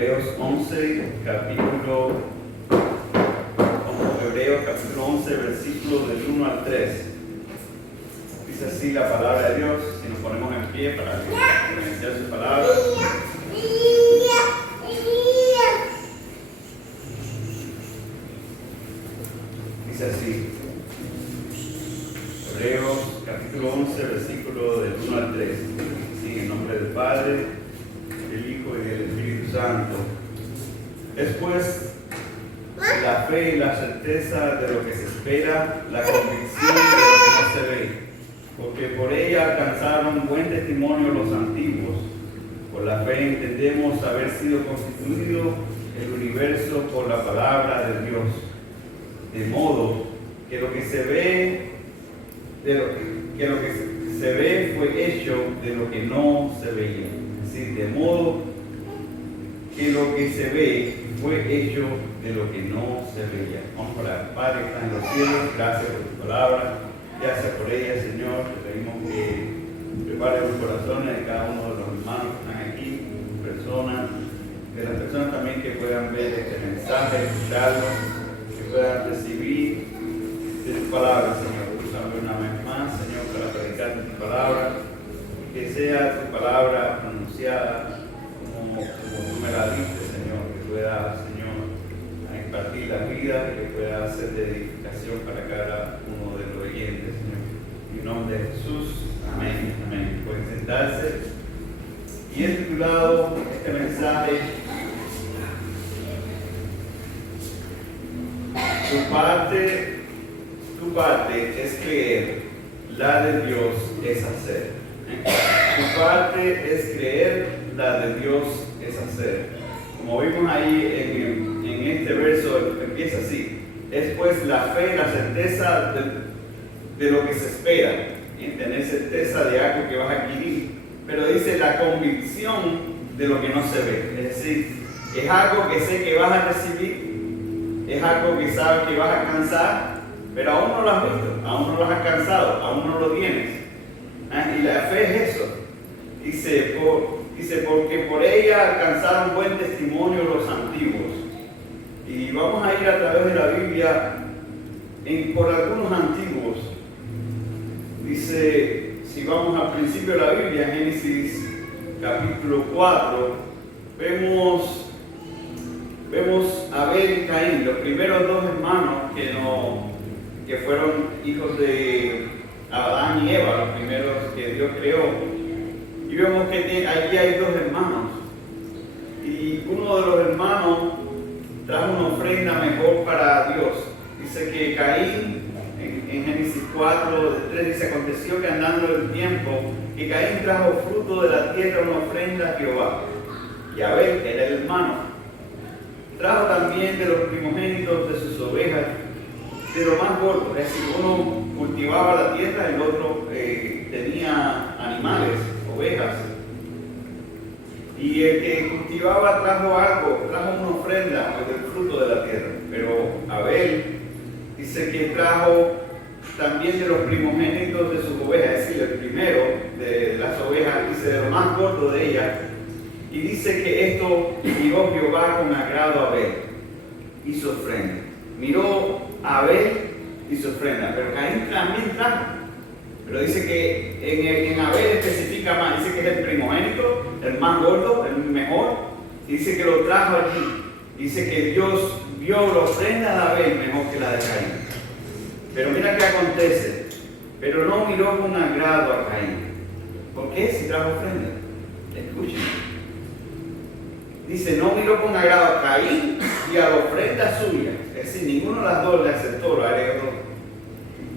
Hebreos capítulo 11, versículos del 1 al 3. Dice así la palabra de Dios, si nos ponemos en pie para iniciar su palabra. Dice así, Hebreos capítulo 11, versículo del 1 al 3. Sí, en nombre del Padre, del Hijo y del Espíritu Santo. Después, la fe y la certeza de lo que se espera, la convicción de lo que no se ve, porque por ella alcanzaron buen testimonio los antiguos. Por la fe entendemos haber sido constituido el universo por la palabra de Dios, de modo que lo que se ve, fue hecho de lo que no se veía. Es decir, de modo que lo que se ve fue hecho de lo que no se veía. Vamos a orar. Padre que está en los cielos, gracias por tu palabra, gracias por ella, Señor. Te pedimos que prepare los corazones de cada uno de los hermanos que están aquí, de las personas también que puedan ver este mensaje, escucharlo, que puedan recibir de tu palabra, Señor. Úsame una vez más, Señor, para predicar tu palabra, que sea tu palabra pronunciada como tú me la diste, Señor, que pueda, Señor, impartir la vida, que pueda ser de edificación para cada uno de los oyentes, Señor. En nombre de Jesús, amén, amén. Pueden sentarse. Y he titulado este mensaje, tu parte es creer, la de Dios es hacer. Tu parte es creer, la de Dios es hacer. Como vimos ahí en este verso, empieza así. Es pues la fe, la certeza de lo que se espera. Tener certeza de algo que vas a adquirir. Pero dice la convicción de lo que no se ve. Es decir, es algo que sé que vas a recibir. Es algo que sabes que vas a alcanzar. Pero aún no lo has visto. Aún no lo has alcanzado. Aún no lo tienes. Y la fe es eso. Dice, porque por ella alcanzaron buen testimonio los antiguos. Y vamos a ir a través de la Biblia por algunos antiguos. Dice, si vamos al principio de la Biblia, Génesis capítulo 4, vemos a Abel y Caín, los primeros dos hermanos que fueron hijos de Adán y Eva, los primeros que Dios creó. Y vemos que aquí hay dos hermanos. Y uno de los hermanos trajo una ofrenda mejor para Dios. Dice que Caín, en Génesis 4, 3, dice, aconteció que andando el tiempo, que Caín trajo fruto de la tierra una ofrenda a Jehová. Y Abel, era el hermano, trajo también de los primogénitos de sus ovejas, de lo más gordo. Es decir, uno cultivaba la tierra, el otro tenía animales, ovejas. Y el que cultivaba trajo una ofrenda del fruto de la tierra. Pero Abel dice que trajo también de los primogénitos de sus ovejas, es decir, el primero de las ovejas, dice de lo más gordo de ellas. Y dice que esto miró Jehová con agrado a Abel y su ofrenda. Miró a Abel y su ofrenda, pero Caín también trajo. Pero dice que en Abel especifica más, dice que es el primogénito, el más gordo, el mejor, y dice que lo trajo aquí. Dice que Dios vio la ofrenda de Abel mejor que la de Caín. Pero mira qué acontece, pero no miró con agrado a Caín. ¿Por qué? Si trajo ofrenda. Escuchen. Dice, no miró con agrado a Caín y a la ofrenda suya. Es decir, ninguno de las dos le aceptó, lo agregó.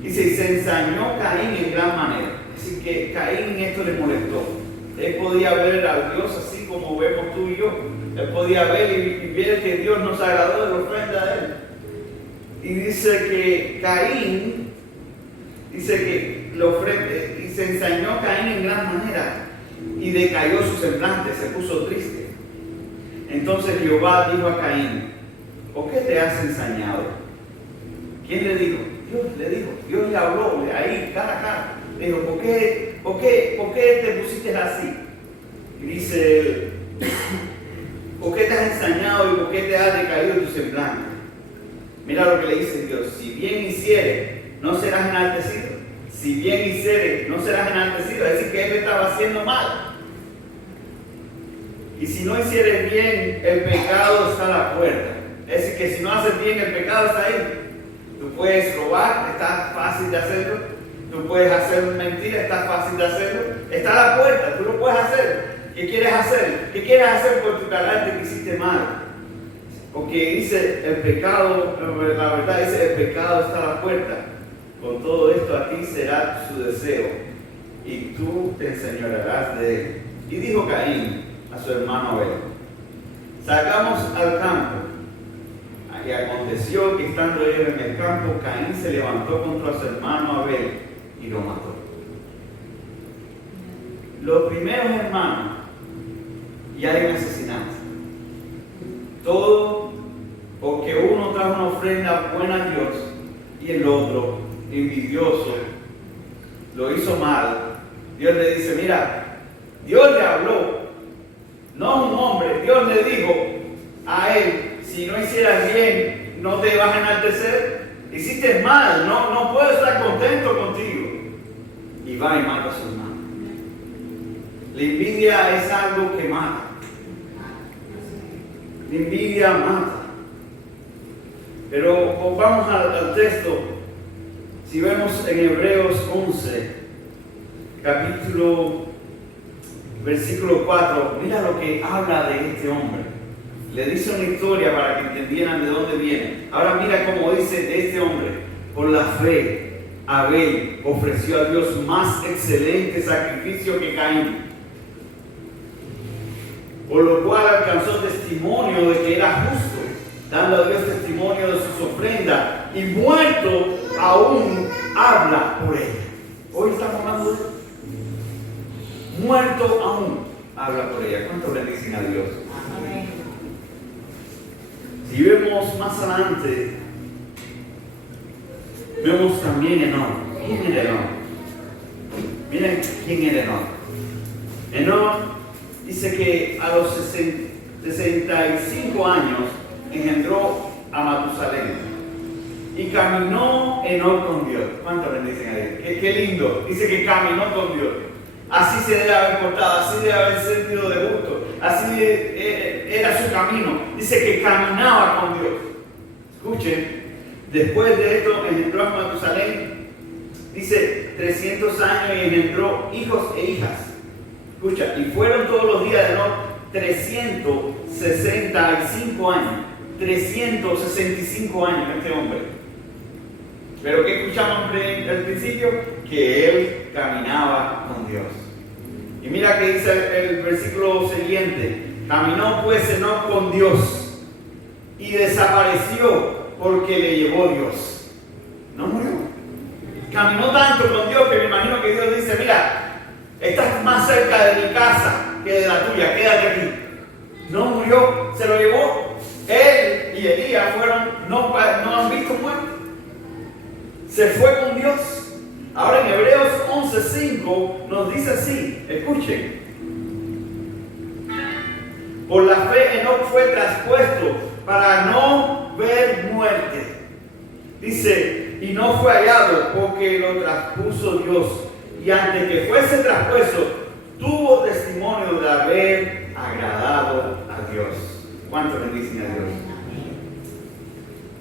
Dice, y se ensañó Caín en gran manera. Es decir, que Caín esto le molestó. Él podía ver a Dios así como vemos tú y yo. Él podía ver y ver que Dios nos agradó de la ofrenda de él. Y dice que Caín, dice que la ofrenda, y se ensañó Caín en gran manera. Y decayó su semblante, se puso triste. Entonces Jehová dijo a Caín, ¿por qué te has ensañado? ¿Quién le dijo? Dios le dijo, Dios le habló ahí, cara a cara. Le dijo, ¿por qué te pusiste así? Y dice él, ¿Por qué te has ensañado y por qué te has decaído tu semblante? Mira lo que le dice Dios. Si bien hicieres, no serás enaltecido. Si bien hicieres, no serás enaltecido. Es decir, que él estaba haciendo mal. Y si no hicieres bien, el pecado está a la puerta. Es decir, que si no haces bien, el pecado está ahí. Tú puedes robar, está fácil de hacerlo. Tú puedes hacer mentira, está fácil de hacerlo. Está a la puerta, tú lo puedes hacer. ¿Qué quieres hacer? ¿Qué quieres hacer por tu carácter que hiciste mal? Porque dice el pecado, la verdad dice el pecado está a la puerta. Con todo esto a ti será su deseo y tú te enseñorearás de él. Y dijo Caín a su hermano Abel: sacamos al campo. Y aconteció que estando ellos en el campo, Caín se levantó contra su hermano Abel y lo mató. Los primeros hermanos ya hay un asesinato. Todo porque uno trajo una ofrenda buena a Dios y el otro, envidioso, lo hizo mal. Dios le dice: mira, Dios le habló, no un hombre. Dios le dijo a él: si no hicieras bien, no te vas a enaltecer. Hiciste mal, no puedo estar contento contigo. Y va y mata a su hermano. La envidia es algo que mata. La envidia mata. Pero vamos al texto. Si vemos en Hebreos 11, versículo 4, mira lo que habla de este hombre. Le dice una historia para que entendieran de dónde viene. Ahora mira cómo dice de este hombre: por la fe, Abel ofreció a Dios más excelente sacrificio que Caín, por lo cual alcanzó testimonio de que era justo, dando a Dios testimonio de sus ofrendas, y muerto aún habla por ella. Hoy estamos hablando de eso. Muerto aún habla por ella. ¿Cuánto bendicen a Dios? Amén. Si vemos más adelante, vemos también Enoc. ¿Quién era Enoc? Miren quién era Enoc. Enoc dice que a los 65 años engendró a Matusalén. Y caminó Enoc con Dios. ¿Cuánto bendicen a Dios? Qué lindo. Dice que caminó con Dios. Así se debe haber portado, así debe haber sentido de gusto, así era su camino. Dice que caminaba con Dios. Escuchen, después de esto engendró a Matusalén, dice 300 años y engendró hijos e hijas. Escucha, y fueron todos los días de Enoc 365 años. 365 años este hombre. Pero ¿qué escuchamos al principio? Que él caminaba con Dios. Y mira que dice el versículo siguiente: caminó pues Enoc con Dios y desapareció porque le llevó Dios. No murió. Caminó tanto con Dios que me imagino que Dios dice: mira, estás más cerca de mi casa que de la tuya, quédate aquí. No murió, se lo llevó. Él y Elías no han visto muerte. Se fue con Dios. Ahora en Hebreos 11:5 nos dice así, escuchen: por la fe Enoc fue traspuesto para no ver muerte. Dice, y no fue hallado porque lo traspuso Dios. Y antes que fuese traspuesto, tuvo testimonio de haber agradado a Dios. ¿Cuánto bendicen a Dios?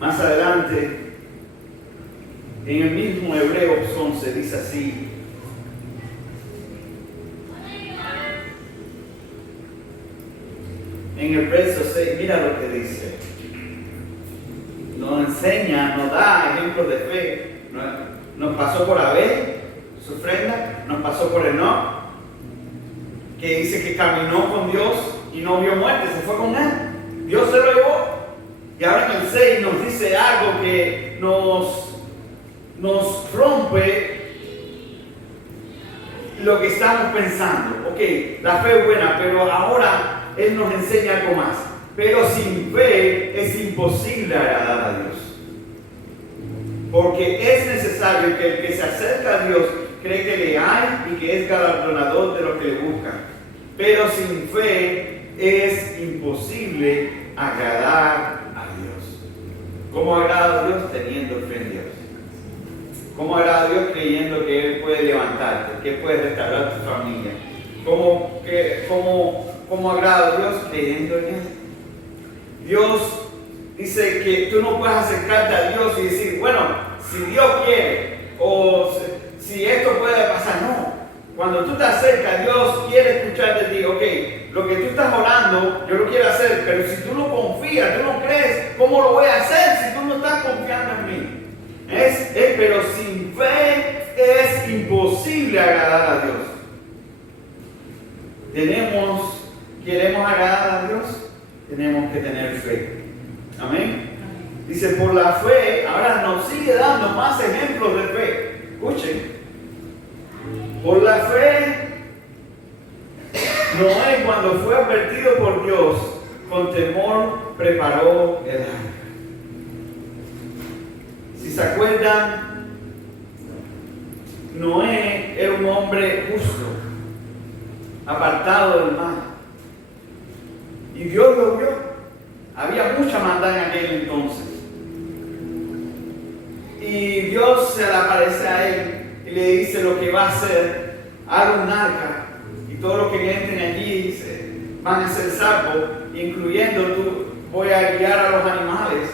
Más adelante, en el mismo Hebreos 11 dice así: en el verso 6, mira lo que dice. Nos enseña, nos da ejemplos de fe. Nos pasó por Abel, su ofrenda, nos pasó por Enoc, que dice que caminó con Dios y no vio muerte, se fue con él. Dios se lo llevó. Y ahora en el 6 nos dice algo que nos rompe lo que estamos pensando. Ok, la fe es buena, pero ahora Él nos enseña algo más. Pero sin fe es imposible agradar a Dios. Porque es necesario que el que se acerca a Dios cree que le hay y que es galardonador de lo que le buscan. Pero sin fe es imposible agradar a Dios. ¿Cómo agrada a Dios? Teniendo fe en Dios. ¿Cómo agrada a Dios? Creyendo que Él puede levantarte, que puede restaurar tu familia. ¿Cómo agrada a Dios? Creyendo en Él. Dios dice que tú no puedes acercarte a Dios y decir, bueno, si Dios quiere, o si esto puede pasar. No. Cuando tú te acercas, Dios quiere escuchar de ti. Ok, lo que tú estás orando, yo lo quiero hacer, pero si tú no confías, tú no crees, ¿cómo lo voy a hacer si tú no estás confiando en mí? Pero sin fe es imposible agradar a Dios. ¿Queremos agradar a Dios? Tenemos que tener fe. Amén. Dice, por la fe, ahora nos sigue dando más ejemplos de fe. Escuchen. Por la fe, Noé, cuando fue advertido por Dios, con temor preparó el arca. Si se acuerdan, Noé era un hombre justo, apartado del mal. Y Dios lo vio. Había mucha maldad en aquel entonces. Y Dios se le aparece a él y le dice lo que va a hacer: haga un arca y todos los que entren allí van a ser salvos, incluyendo tú. Voy a guiar a los animales.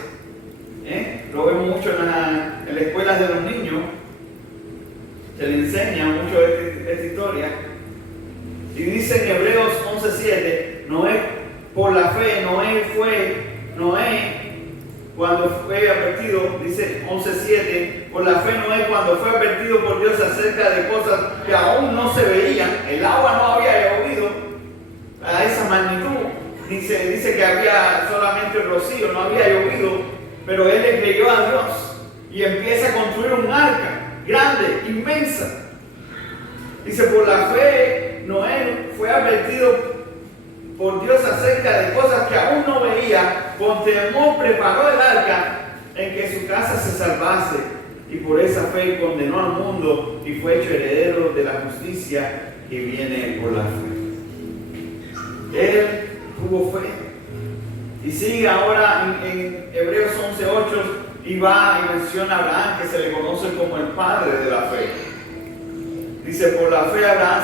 Lo vemos mucho en las escuelas de los niños. Se le enseña mucho esta historia. Y dice en Hebreos 11:7, por la fe, Noé, cuando fue advertido, dice 11:7, por la fe Noé, cuando fue advertido por Dios acerca de cosas que aún no se veían, el agua no había llovido a esa magnitud, dice que había solamente el rocío, no había llovido, pero él le creyó a Dios y empieza a construir un arca grande, inmensa. Dice, por la fe Noé fue advertido por Dios acerca de cosas que aún no veía, con temor preparó el arca en que su casa se salvase, y por esa fe condenó al mundo y fue hecho heredero de la justicia que viene por la fe. Él tuvo fe. Y sigue ahora en Hebreos 11:8 y va y menciona a Abraham, que se le conoce como el padre de la fe. Dice, por la fe Abraham,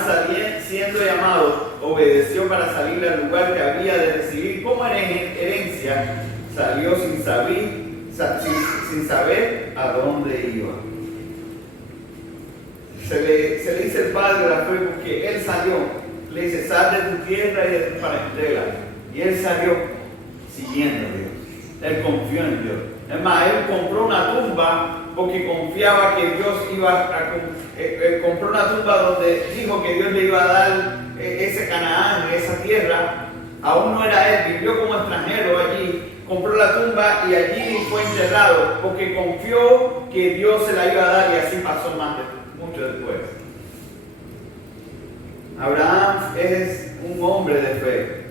siendo llamado, obedeció para salir al lugar que había de recibir como herencia, salió sin saber a dónde iba. Se le dice el padre de la fe porque él salió, le dice, sal de tu tierra y de tu parentela. Y él salió siguiendo a Dios. Él confió en Dios. Es más, él compró una tumba porque confiaba que Dios compró una tumba donde dijo que Dios le iba a dar ese Canaán, esa tierra. Aún no era él, vivió como extranjero allí, compró la tumba y allí fue enterrado porque confió que Dios se la iba a dar, y así pasó mucho después. Abraham es un hombre de fe.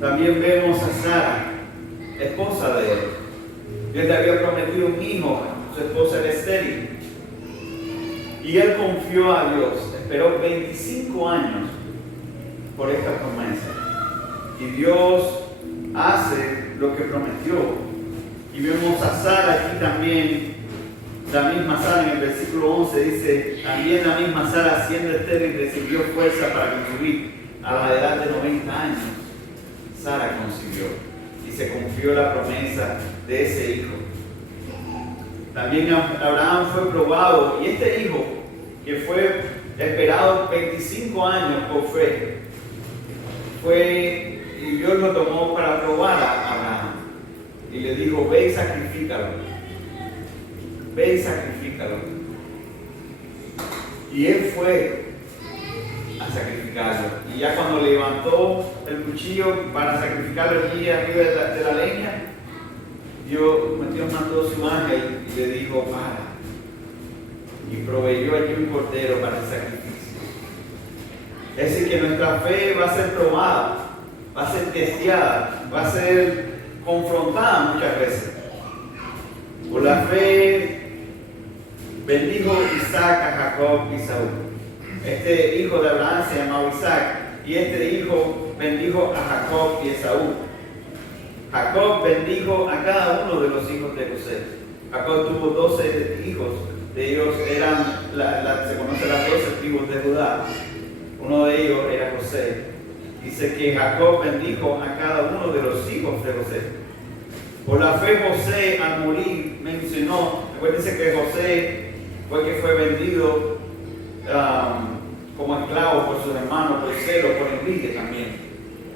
También vemos a Sara, esposa de él. Dios le había prometido un hijo, su esposa era estéril. Y él confió a Dios, esperó 25 años por esta promesa. Y Dios hace lo que prometió. Y vemos a Sara aquí también, la misma Sara en el versículo 11 dice, también la misma Sara, siendo estéril, recibió fuerza para concebir a la edad de 90 años. Sara concibió y se confió la promesa de ese hijo. También Abraham fue probado, y este hijo, que fue esperado 25 años por fe, y Dios lo tomó para probar a Abraham. Y le dijo, ve y sacrifícalo. Ve y sacrifícalo. Y él fue a sacrificarlo. Y ya cuando levantó el cuchillo para sacrificarlo allí arriba de la leña, Dios mandó su ángel y le dijo, para. Y proveyó allí un cordero para el sacrificio. Es decir, que nuestra fe va a ser probada, va a ser testeada, va a ser confrontada muchas veces. Por la fe bendijo Isaac a Jacob y Saúl. Este hijo de Abraham se llamaba Isaac, y este hijo bendijo a Jacob y Esaú. Jacob bendijo a cada uno de los hijos de José. Jacob tuvo 12 hijos, de ellos eran, se conocen las 12 tribus de Judá. Uno de ellos era José. Dice que Jacob bendijo a cada uno de los hijos de José. Por la fe José al morir mencionó, acuérdense que José fue vendido como esclavo por sus hermanos, por celo, por envidia también.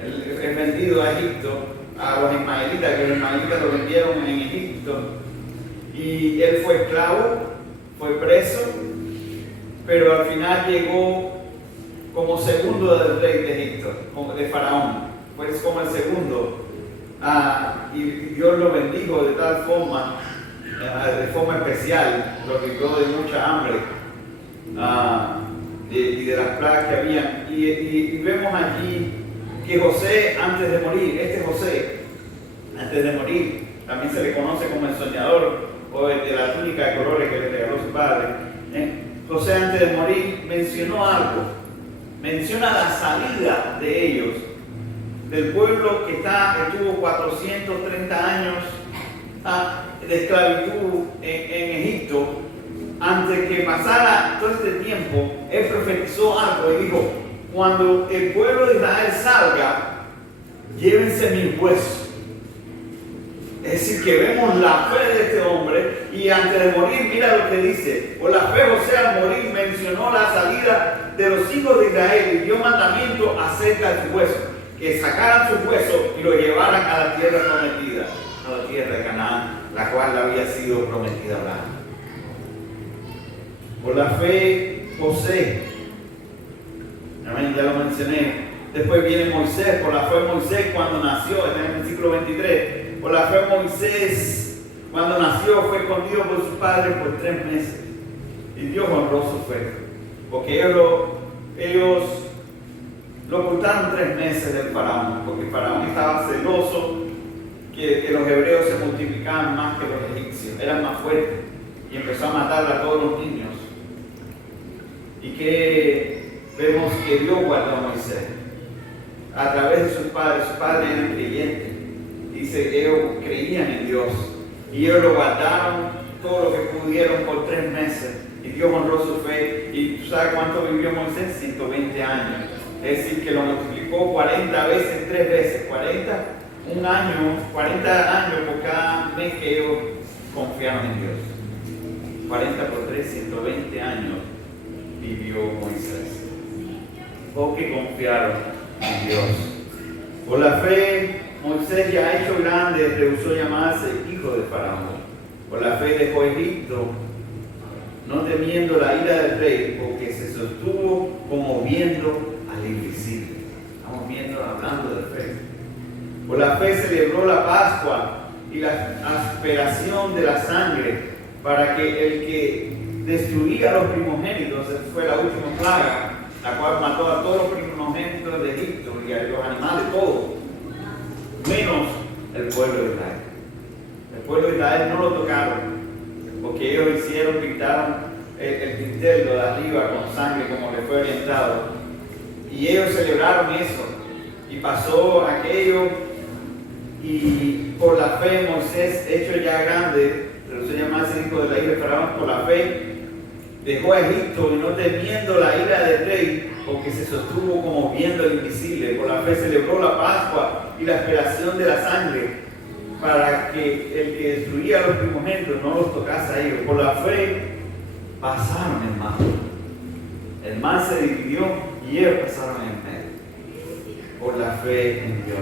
Él es vendido a Egipto, a los ismaelitas, que los ismaelitas lo vendieron en Egipto. Y él fue esclavo, fue preso, pero al final llegó como segundo del rey de Egipto, de Faraón. Pues como el segundo. Y Dios lo bendijo de tal forma, de forma especial, lo libró de mucha hambre y de las plagas que habían. Y vemos allí que José, antes de morir, José, antes de morir, también se le conoce como el soñador o el de la túnica de colores que le regaló su padre. José, antes de morir, mencionó algo, menciona la salida de ellos, del pueblo que estuvo 430 años de esclavitud en Egipto. Antes que pasara todo este tiempo, él profetizó algo y dijo: cuando el pueblo de Israel salga, llévense mis huesos. Es decir, que vemos la fe de este hombre, y antes de morir, mira lo que dice: por la fe José al morir mencionó la salida de los hijos de Israel y dio mandamiento acerca de sus huesos, que sacaran sus huesos y los llevaran a la tierra prometida, a la tierra de Canaán, la cual había sido prometida a Abraham. Por la fe José, amén, ya lo mencioné. Después viene Moisés. Por la fe Moisés cuando nació, está en el versículo 23. Por la fe Moisés cuando nació fue escondido por sus padres por 3 meses. Y Dios honró su fe. Porque ellos lo ocultaron 3 meses del faraón. Porque el faraón estaba celoso que los hebreos se multiplicaban más que los egipcios. Eran más fuertes. Y empezó a matar a todos los niños. Y que vemos que Dios guardó a Moisés a través de sus padres eran creyentes. Dice que ellos creían en Dios y ellos lo guardaron todo lo que pudieron por 3 meses y Dios honró su fe. Y tú sabes cuánto vivió Moisés, 120 años, es decir que lo multiplicó 40 veces, 3 veces, 40 años por cada mes que ellos confiaron en Dios. 40 por 3, 120 años vivió Moisés, porque confiaron en Dios. Por la fe, Moisés, ya hecho grande, rehusó llamarse hijo de Faraón. Por la fe dejó Egipto, no temiendo la ira del rey, porque se sostuvo como viendo al invisible. Estamos hablando de fe. Por la fe celebró la Pascua y la aspiración de la sangre, para que el que destruía a los primogénitos, fue la última plaga, la cual mató a todos los primogénitos de Egipto y a los animales, todos, menos el pueblo de Israel. El pueblo de Israel no lo tocaron, porque ellos pintaron el dintel de arriba con sangre como le fue orientado, y ellos celebraron eso, y pasó aquello, y por la fe Moisés, hecho ya grande, rehusó llamarse hijo de la hija de Faraón. Por la fe dejó a Egipto y no temiendo la ira del rey, porque se sostuvo como viendo el invisible. Por la fe celebró la Pascua y la aspiración de la sangre, para que el que destruía a los primogénitos no los tocase a ellos. Por la fe pasaron el mar. El mar se dividió y ellos pasaron en medio. Por la fe en Dios.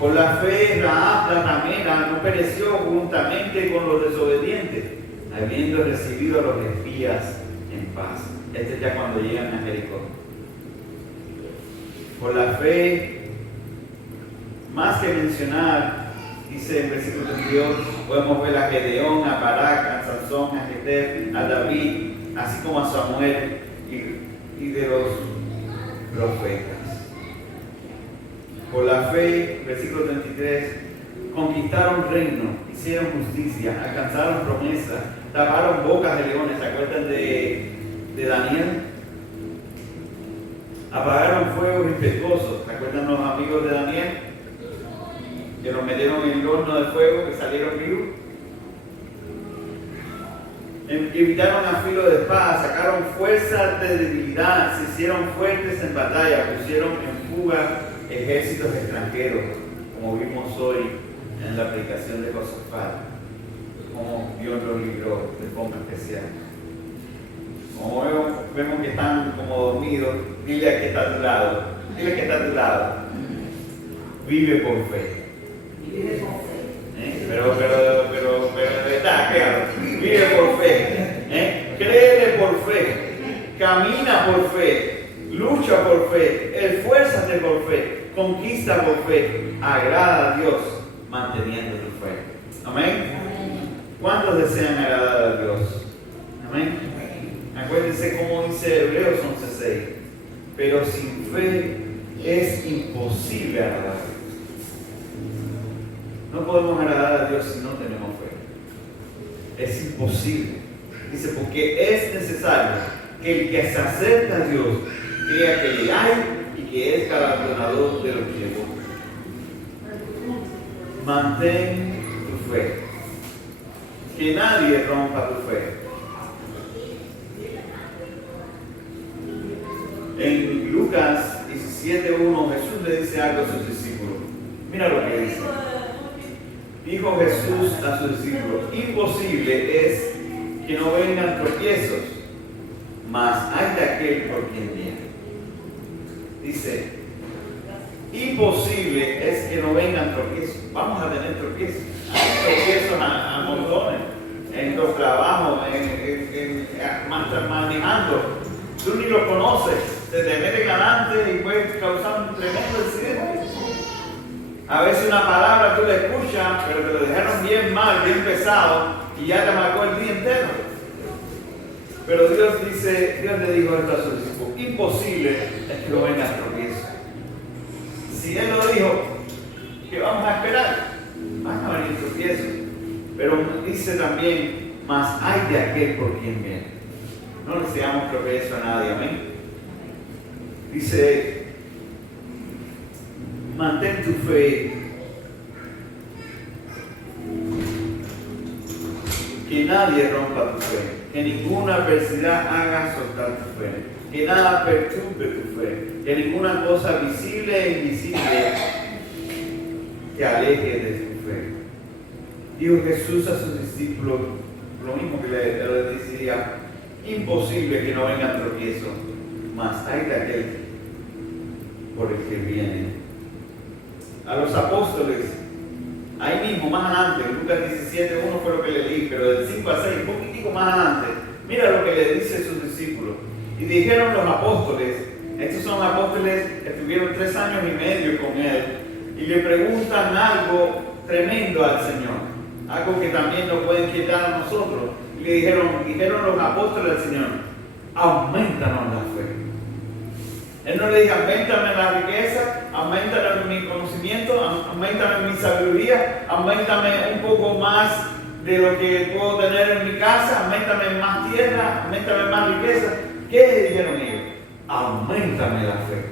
Por la fe Rahab la ramera no pereció juntamente con los desobedientes, habiendo recibido a los espías en paz. Este es ya cuando llegan a Jericó. Por la fe, más que mencionar, dice en versículo 32, podemos ver a Gedeón, a Barak, a Sansón, a Jeter, a David, así como a Samuel y de los profetas. Por la fe, versículo 33, conquistaron reino, hicieron justicia, alcanzaron promesa, taparon bocas de leones. ¿Se acuerdan de Daniel? Apagaron fuegos impetuosos. ¿Recuerdan los amigos de Daniel? Que los metieron en el horno de fuego, que salieron vivos. Evitaron a filo de espada, sacaron fuerzas de debilidad, se hicieron fuertes en batalla, pusieron en fuga ejércitos extranjeros, como vimos hoy en la aplicación de Josafat, como Dios los libró de forma especial. Como vemos que están como dormidos, dile a que está a tu lado, dile que está a tu lado, vive por fe. Vive por fe. Pero de verdad, claro, vive por fe, créele por fe, camina por fe, lucha por fe, esfuérzate por fe, conquista por fe, agrada a Dios manteniendo tu fe. Amén. ¿Cuántos desean agradar a Dios? Amén. Acuérdense como dice Hebreos 11:6, pero sin fe es imposible agradar. No podemos agradar a Dios si no tenemos fe. Es imposible. Dice, porque es necesario que el que se acerca a Dios crea que le hay y que es galardonador de los que le buscan. Mantén tu fe. Que nadie rompa tu fe. En Lucas 17:1 Jesús le dice algo a sus discípulos. Mira lo que dice. Dijo Jesús a sus discípulos, imposible es que no vengan tropiezos, mas hay de aquel por quien viene. Dice, imposible es que no vengan tropiezos. Vamos a tener tropiezos. Hay tropiezos a montones, en los trabajos, manejando. Tú ni lo conoces, se te meten adelante y puedes causar un tremendo accidente. A veces una palabra tú la escuchas, pero te lo dejaron bien mal, bien pesado, y ya te marcó el día entero. Pero Dios le dijo esto a sus discípulos, imposible es que no vengan tropiezos. Si Él lo dijo, ¿qué vamos a esperar? Van a venir tropiezos. Pero dice también, mas hay de aquel por quien viene. No le seamos tropiezo a nadie, amén. Dice, mantén tu fe. Que nadie rompa tu fe. Que ninguna adversidad haga soltar tu fe. Que nada perturbe tu fe. Que ninguna cosa visible e invisible te aleje de tu fe. Dijo Jesús a sus discípulos, lo mismo que le decía, imposible que no vengan tropiezos, mas hay de aquel por el que viene. A los apóstoles, ahí mismo, más adelante, en Lucas 17:1 fue lo que le leí, pero del 5 al 6, un poquitico más adelante, mira lo que le dice a sus discípulos. Y dijeron los apóstoles, estos son apóstoles que estuvieron 3 años y medio con él, y le preguntan algo tremendo al Señor, algo que también nos puede inquietar a nosotros. Y le dijeron los apóstoles al Señor, aumentanos la fe. Él no le dijo, aumentame la riqueza, aumentame mi conocimiento, aumentame mi sabiduría, aumentame un poco más de lo que puedo tener en mi casa, aumentame más tierra, aumentame más riqueza. ¿Qué le dijeron ellos? Aumentame la fe.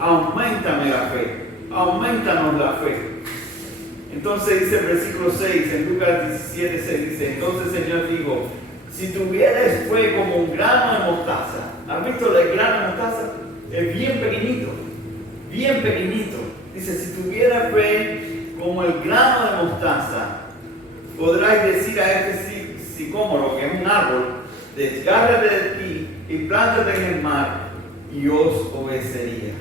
Aumentame la fe. Aumentanos la fe. Entonces dice el versículo 6, en Lucas 17:6, dice, entonces el Señor dijo, si tuvieras fe como un grano de mostaza. ¿Has visto el grano de mostaza? Es bien pequeñito, bien pequeñito. Dice, si tuvieras fe como el grano de mostaza, podrás decir a este sicómoro, que es un árbol, desgárrate de ti y plántate en el mar, y os obedecería.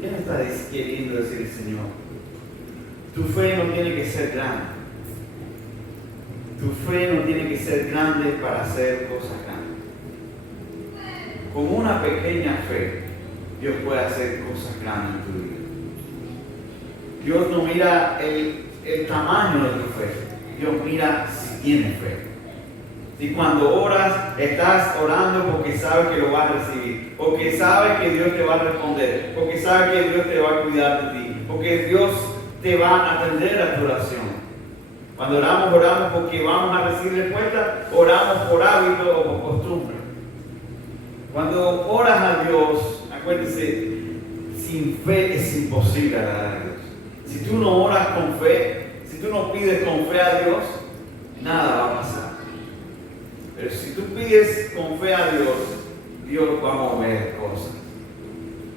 ¿Qué me está queriendo decir el Señor? Tu fe no tiene que ser grande. Tu fe no tiene que ser grande para hacer cosas grandes. Con una pequeña fe, Dios puede hacer cosas grandes en tu vida. Dios no mira el tamaño de tu fe. Dios mira si tienes fe. Y cuando oras, estás orando porque sabes que lo vas a recibir, porque sabes que Dios te va a responder, porque sabes que Dios te va a cuidar de ti, porque Dios te va a atender a tu oración. Cuando oramos porque vamos a recibir respuesta, oramos por hábito o por costumbre. Cuando oras a Dios, acuérdese, sin fe es imposible agradar a Dios. Si tú no oras con fe, si tú no pides con fe a Dios, nada va a pasar. Pero si tú pides con fe a Dios, Dios va a mover cosas.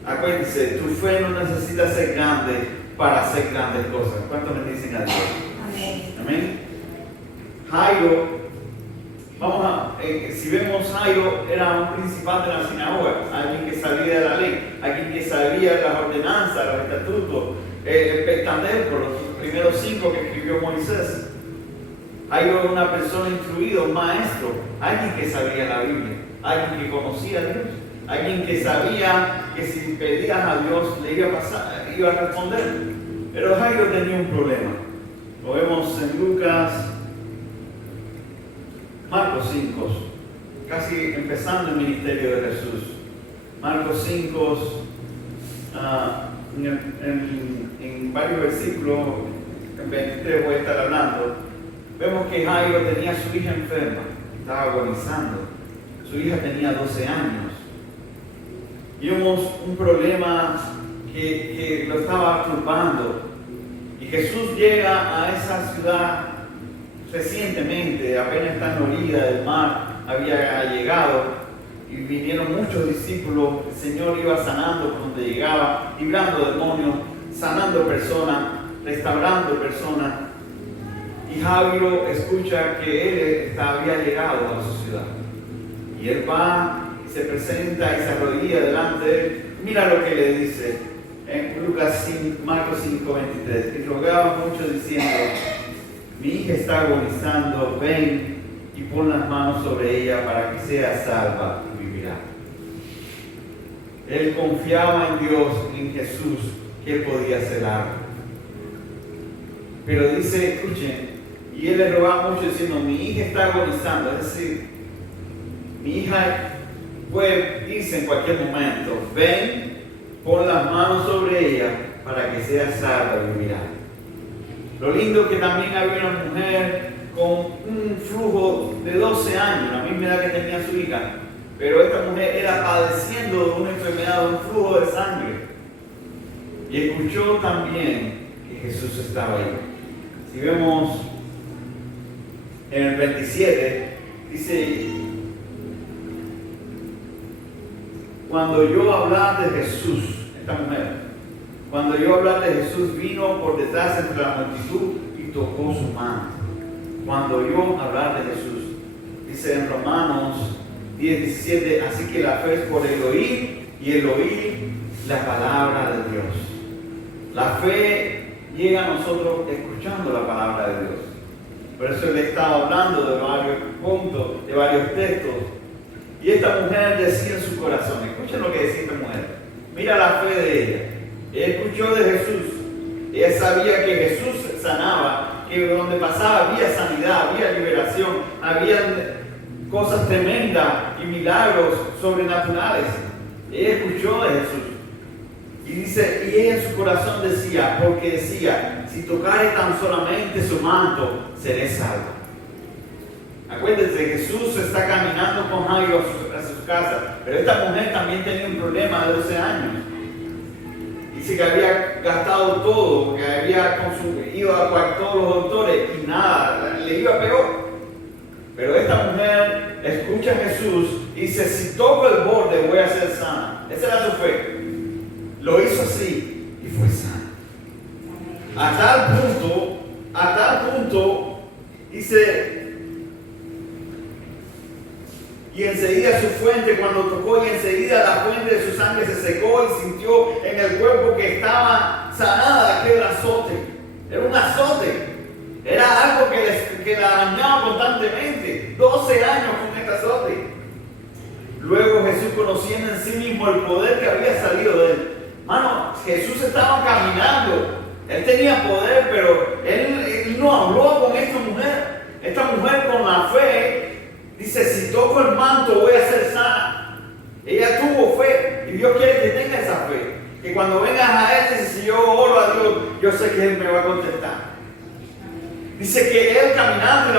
Acuérdense, tu fe no necesita ser grande para hacer grandes cosas. ¿Cuántos me dicen a Dios? Amén. Amén. Jairo, si vemos Jairo, era un principal de la sinagoga, alguien que sabía de la ley, alguien que sabía de las ordenanzas, los estatutos, el Pentateuco, los primeros 5 que escribió Moisés. Jairo era una persona instruida, un maestro, alguien que sabía la Biblia, alguien que conocía a Dios, alguien que sabía que si pedías a Dios le iba a responder. Pero Jairo tenía un problema. Lo vemos en Marcos 5, casi empezando el ministerio de Jesús. Marcos 5, en varios versículos, en 23 voy a estar hablando, vemos que Jairo tenía a su hija enferma, estaba agonizando. Su hija tenía 12 años. Y vimos un problema que lo estaba turbando. Y Jesús llega a esa ciudad recientemente, apenas está en la orilla del mar, había llegado y vinieron muchos discípulos. El Señor iba sanando por donde llegaba, librando demonios, sanando personas, restaurando personas. Y Jairo escucha que él había llegado a su ciudad. Y él va, se presenta y se arrodilla delante de él. Mira lo que le dice en Marcos 5:23. Y rogaba mucho diciendo: mi hija está agonizando, ven y pon las manos sobre ella para que sea salva y vivirá. Él confiaba en Dios, en Jesús, que él podía hacer algo. Pero dice, escuchen, y él le rogaba mucho diciendo: mi hija está agonizando, es decir, mi hija puede irse en cualquier momento, ven, pon las manos sobre ella para que sea salva y vivirá. Lo lindo que también había una mujer con un flujo de 12 años, la misma edad que tenía su hija, pero esta mujer era padeciendo de una enfermedad, de un flujo de sangre. Y escuchó también que Jesús estaba ahí. Si vemos en el 27, dice: cuando yo hablaba de Jesús, esta mujer, cuando yo hablaba de Jesús, vino por detrás entre la multitud y tocó su mano. Cuando yo hablaba de Jesús, dice en Romanos 10:17, así que la fe es por el oír y el oír la palabra de Dios. La fe llega a nosotros escuchando la palabra de Dios. Por eso le estaba hablando de varios puntos, de varios textos. Y esta mujer decía en su corazón, escuchen lo que decía esta mujer, mira la fe de ella. Ella escuchó de Jesús, ella sabía que Jesús sanaba, que donde pasaba había sanidad, había liberación, había cosas tremendas y milagros sobrenaturales. Ella escuchó de Jesús. Y dice, y ella en su corazón decía, porque decía, si tocare tan solamente su manto, seré salvo. Acuérdense, Jesús está caminando con Jairo a su casa, pero esta mujer también tenía un problema de 12 años. Dice que había gastado todo, que había ido a todos los doctores y nada, le iba peor. Pero esta mujer escucha a Jesús y dice, si toco el borde voy a ser sana. Esa era su fe. Lo hizo así y fue sana. A tal punto, dice, y enseguida su fuente, cuando tocó, y enseguida la fuente de su sangre se secó y sintió en el cuerpo que estaba sanada aquel azote. Era un azote. Era algo que la dañaba constantemente. 12 años con este azote. Luego Jesús, conociendo en sí mismo el poder que había salido de él. Mano, Jesús estaba caminando. Él tenía poder, pero él no habló con esta mujer. Esta mujer con la fe dice, si toco el manto voy a ser sana. Ella tuvo fe y Dios quiere que tenga esa fe. Que cuando vengas a Él, dice, si yo oro a Dios, yo sé que Él me va a contestar. Dice que Él caminando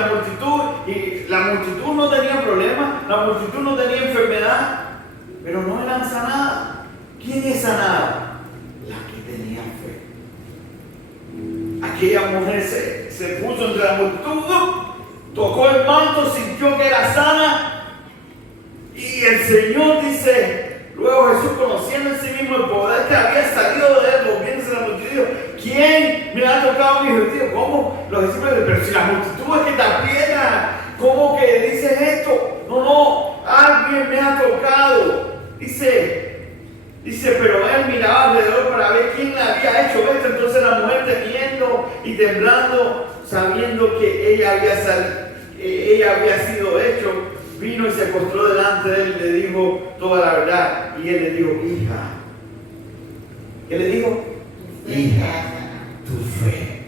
y la multitud no tenía problemas, la multitud no tenía enfermedad. pero no eran sanadas. ¿Quién es sanada? La que tenía fe. Aquella mujer se puso entre la multitud, tocó el manto, sintió que era sana, y el Señor dice, luego Jesús, conociendo en sí mismo el poder que había salido de él, volviéndose a la multitud, ¿quién me ha tocado mi vestido? ¿Cómo? Los discípulos, pero si la multitud es que te aprieta, ¿cómo que dices esto? No, alguien me ha tocado. Dice, pero él miraba alrededor para ver quién le había hecho esto. Entonces la mujer, temiendo y temblando, sabiendo que ella había sido hecho, vino y se postró delante de él y le dijo toda la verdad. Y él le dijo, hija. ¿Qué le dijo? Hija, tu fe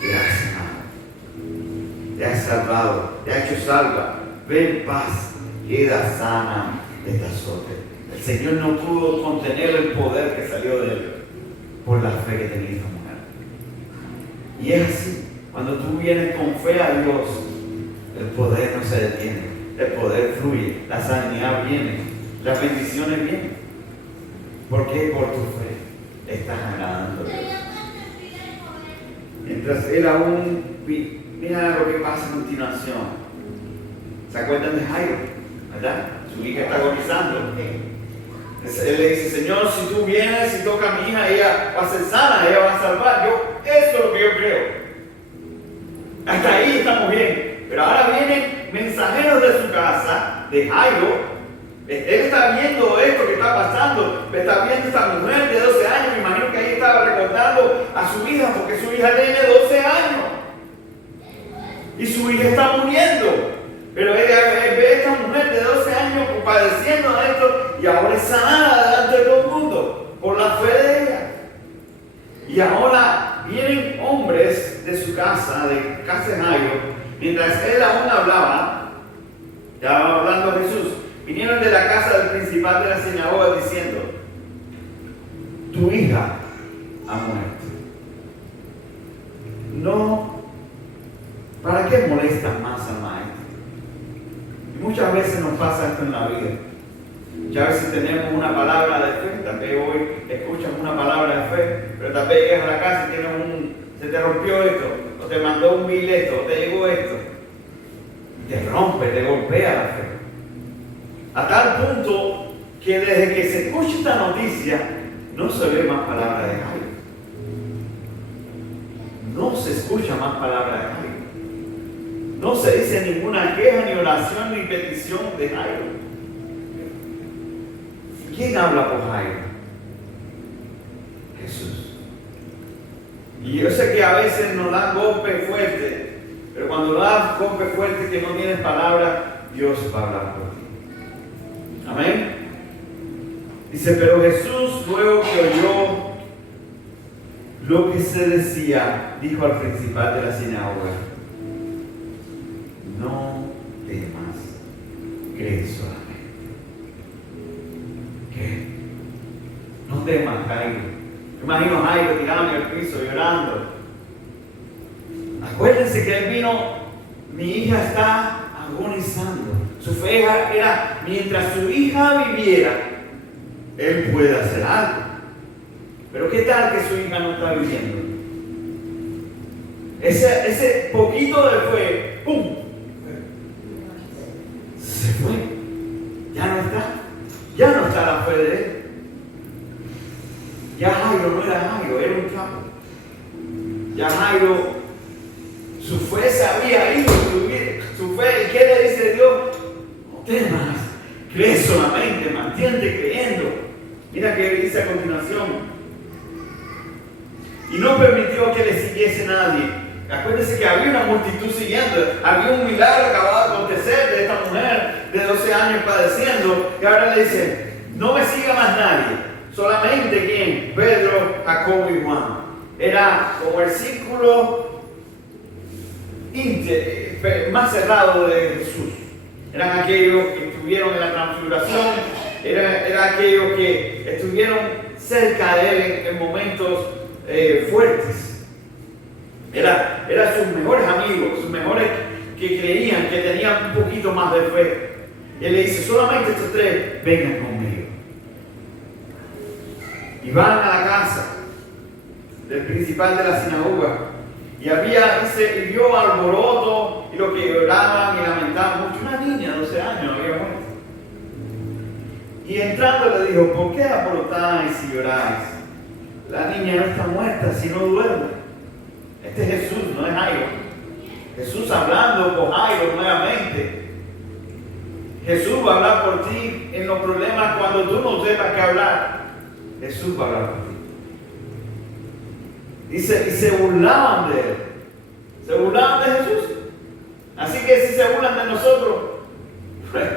te ha sanado, te ha salvado, te ha hecho salva. Ve en paz, queda sana de esta azote. El Señor no pudo contener el poder que salió de él por la fe que tenía esta mujer. Y es así, cuando tú vienes con fe a Dios, el poder no se detiene, el poder fluye, la sanidad viene, las bendiciones vienen. ¿Por qué? Por tu fe estás agradando a Dios. Mientras él aún, mira lo que pasa a continuación. ¿Se acuerdan de Jairo? ¿Verdad? Su hija está agonizando. Él le dice, Señor, si tú vienes y tocas a mi hija, ella va a ser sana, ella va a salvar. Eso es lo que yo creo. Hasta ahí estamos bien. Pero ahora vienen mensajeros de su casa, de Jairo. Él está viendo esto que está pasando. Está viendo esta mujer de 12 años. Me imagino que ahí estaba recordando a su hija, porque su hija tiene 12 años. Y su hija está muriendo. Pero ella ve a esta mujer de 12 años padeciendo de esto y ahora es sanada delante de todo el mundo por la fe de ella. Y ahora vienen hombres de su casa, de casa de Jairo, mientras él aún hablaba, ya hablando Jesús, vinieron de la casa del principal de la sinagoga diciendo, tu hija ha muerto. No, ¿para qué molestas más al maestro? Muchas veces nos pasa esto en la vida. Ya a veces tenemos una palabra de fe, tal vez hoy escuchas una palabra de fe, pero tal vez llegas a la casa y tienes se te rompió esto, o te mandó un bill esto, o te llegó esto. Te rompe, te golpea la fe. A tal punto que desde que se escucha esta noticia, no se ve más palabra de Jairo. No se escucha más palabra de Jairo. No se dice ninguna queja, ni oración, ni petición de Jairo. ¿Quién habla por Jairo? Jesús. Y yo sé que a veces nos dan golpes fuertes, pero cuando das golpes fuertes que no tienes palabra, Dios va a hablar por ti. Amén. Dice, pero Jesús, luego que oyó lo que se decía, dijo al principal de la sinagoga, no temas, cree solamente. ¿Qué? No temas, Jairo. Imagino a Jairo tirado en el piso llorando. Acuérdense que él vino, mi hija está agonizando. Su fe era, mientras su hija viviera, él puede hacer algo. Pero ¿qué tal que su hija no está viviendo? Ese poquito de fe, ¡pum!, se fue. Ya no está la fe de él. Ya Jairo no era Jairo, era un capo. Ya Jairo, su fe se había ido, su fe. ¿Y qué le dice Dios? No temas, cree solamente, mantente creyendo. Mira que dice a continuación. Y no permitió que le siguiese nadie. Acuérdense que había una multitud siguiendo, había un milagro acabado de acontecer de esta mujer de 12 años padeciendo, y ahora le dice, no me siga más nadie, solamente ¿quién? Pedro, Jacobo y Juan. Era como el círculo más cerrado de Jesús. Eran aquellos que estuvieron en la transfiguración, eran aquellos que estuvieron cerca de él en momentos fuertes. Eran sus mejores amigos, sus mejores que creían, que tenían un poquito más de fe. Y él le dice, solamente estos tres vengan conmigo. Y van a la casa del principal de la sinagoga. Y dice, y vio alboroto, y lo que lloraban y lamentaban mucho. Una niña de 12 años había muerto. Y entrando le dijo, ¿por qué alborotáis y lloráis? La niña no está muerta, sino duerme. Este es Jesús, no es Jairo. Jesús hablando con Jairo nuevamente. Jesús va a hablar por ti en los problemas cuando tú no sepas qué hablar. Jesús va a hablar por ti. Dice, y se burlaban de él. Se burlaban de Jesús. Así que si se burlan de nosotros,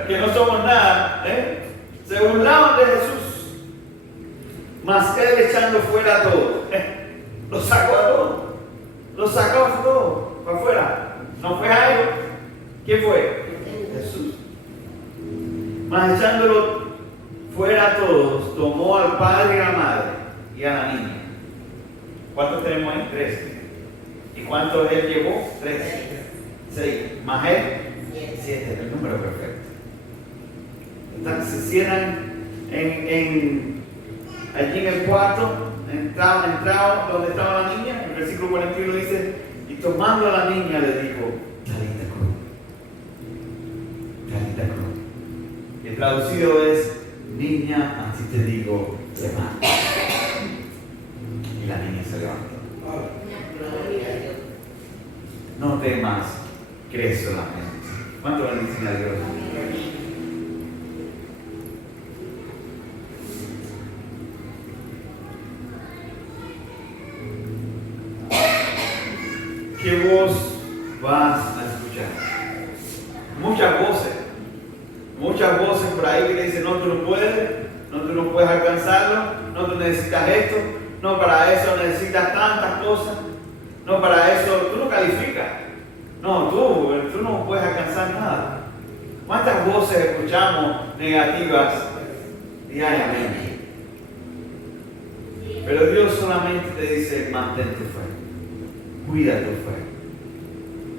que no somos nada, se burlaban de Jesús. Mas él echando fuera a todos, lo sacó a todos. Lo sacó a todos para afuera. No fue Jairo. ¿Quién fue? Jesús. Mas echándolo fuera a todos, tomó al padre y a la madre y a la niña. ¿Cuántos tenemos ahí? 3. ¿Y cuántos él llevó? 3. 6. Más él, 7. El número perfecto. Entonces se cierran allí en el cuarto, entrado donde estaba la niña. El versículo 41 dice, y tomando a la niña le dijo, Talita cum. Talita cum. El traducido es, niña, así te digo, levanta. Y la niña se levantó. No temas, cree solamente. ¿Cuánto bendicen a Dios? ¿Qué voz vas a escuchar? Muchas voces por ahí que te dicen, no, tú no puedes alcanzarlo, no, tú necesitas esto, no, para eso necesitas tantas cosas, no, para eso tú no calificas, no, tú no puedes alcanzar nada. ¿Cuántas voces escuchamos negativas diariamente? Pero Dios solamente te dice, mantén tu fe, cuida tu fe.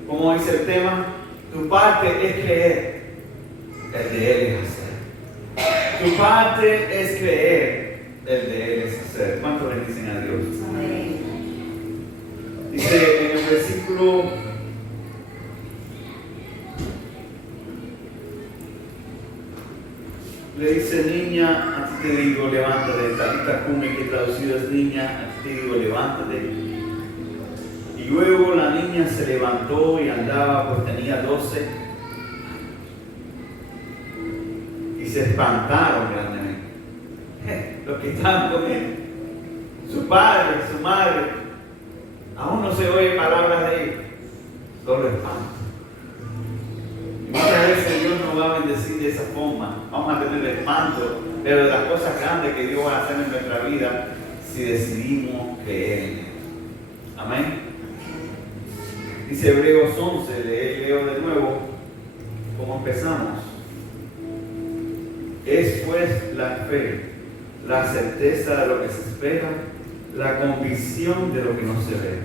Como dice el tema, tu parte es creer, el de Él es hacer. Tu parte es creer, el de Él es hacer. ¿Cuánto bendicen a Dios? Amén. Dice en el versículo 'le dice, niña, a ti te digo, levántate. Talita cum, que traducido es niña, a ti te digo, levántate. Y luego la niña se levantó y andaba, pues tenía 12 años. Y se espantaron grandemente. Los que estaban con él, su padre, su madre. Aún no se oye palabras de ellos, solo espanto. Y muchas veces Dios nos va a bendecir de esa forma. Vamos a tener espanto, pero de las cosas grandes que Dios va a hacer en nuestra vida si decidimos creer en Él. Amén. Dice Hebreos 11, leo de nuevo como empezamos. Es pues la fe, la certeza de lo que se espera, la convicción de lo que no se ve,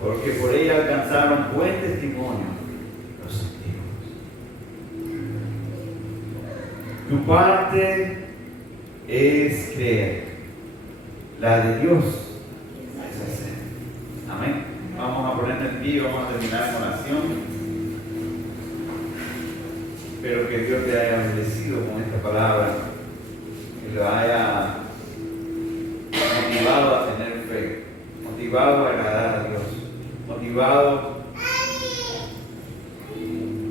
porque por ella alcanzaron buen testimonio los antiguos. Tu parte es creer, la de Dios es hacer. Amén. Vamos a ponernos en pie y vamos a terminar en oración. Espero que Dios te haya bendecido con esta palabra, que lo haya motivado a tener fe, motivado a agradar a Dios, motivado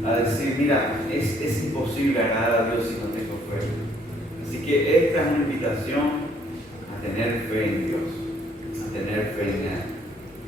a decir, mira, es imposible agradar a Dios si no tengo fe. Así que esta es una invitación a tener fe en Dios, a tener fe en Él.